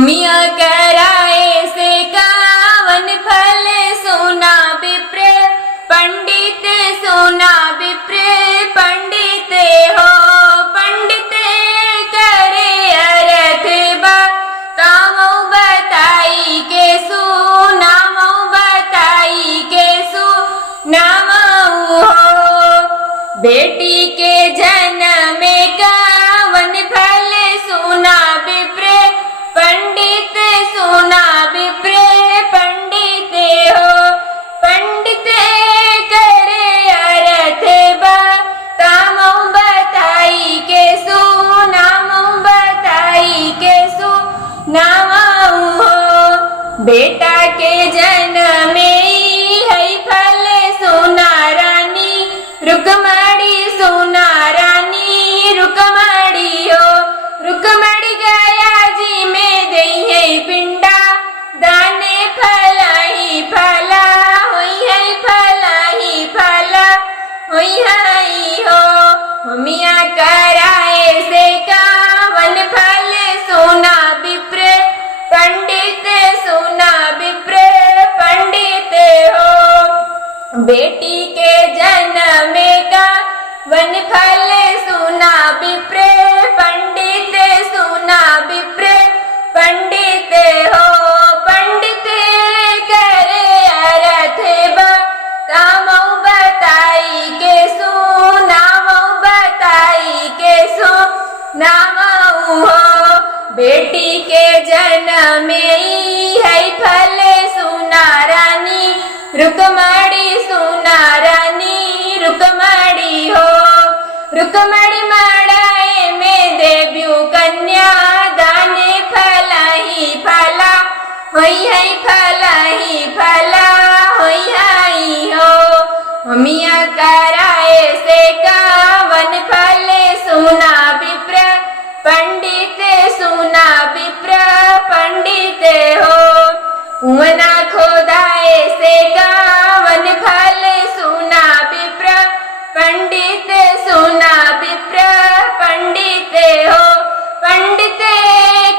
होमिया कराए से कावन फल सुना विप्र पंडित सुना विप्र पंडित हो पंडित करे अर्थ बताओ बताई के सुनामो बताई के सुनामो हो बेटी के जन्म कावन फल सुना विप्र पंडित सुना विप्र पंडित हो पंडित करे अर्थ बताओ बताई के सुनामो बताई के सुनामो हो बेटा के जन्म है फल सुना रानी रुकमणी सुना रानी रुकमणी हो रुकमणी गया जी में दई है पिंडा दाने फला ही फला हुई है फला ही फला हुई है हो होमिया कराए से कावन फल सुना विप्र पंडित सुना विप्र पंडित हो बेटी के जन्म का वन फल सुना विप्र पंडित सुना विप्र पंडित हो पंडित करे अर्थ बताओ बताई के सुनामो बताई के सुनामो हो बेटी के जन्म है फल सुना रानी रुकमणी सुना रानी रुकमणी हो रुकमणी मड़ाए में देव्यु कन्या दाने फला ही फला होई है फला ही फला होई है हो होमिया कराए से कावन फल सुना विप्र पंडित सुना विप्र पंडित हो कुआं खोदाए से कावन फल सुना विप्र पंडित सुना विप्र पंडित हो पंडित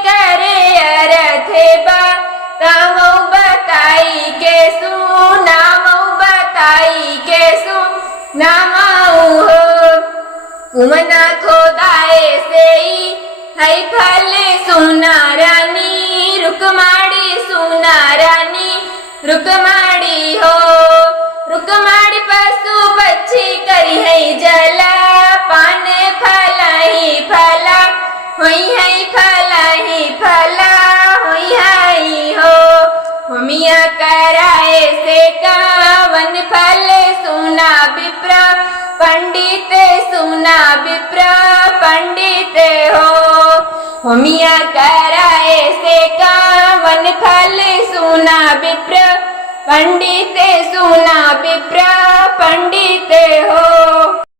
करे अर्थ बताओ बताई के सुनामो बताई के सुनामो हो कुआं खोदाए से है फल सुना रानी रुकमणी सुना रानी रुकमणी हो रुकमणी पशु पक्षी करी है जला पान फला ही फला हुई है फला ही फला हुई है हो होमिया कराए से कावन फल सुना विप्र पंडित सुना विप्र पंडित हो होमिया कराए से कावन फल सुना विप्र पंडित सुना विप्र पंडित हो।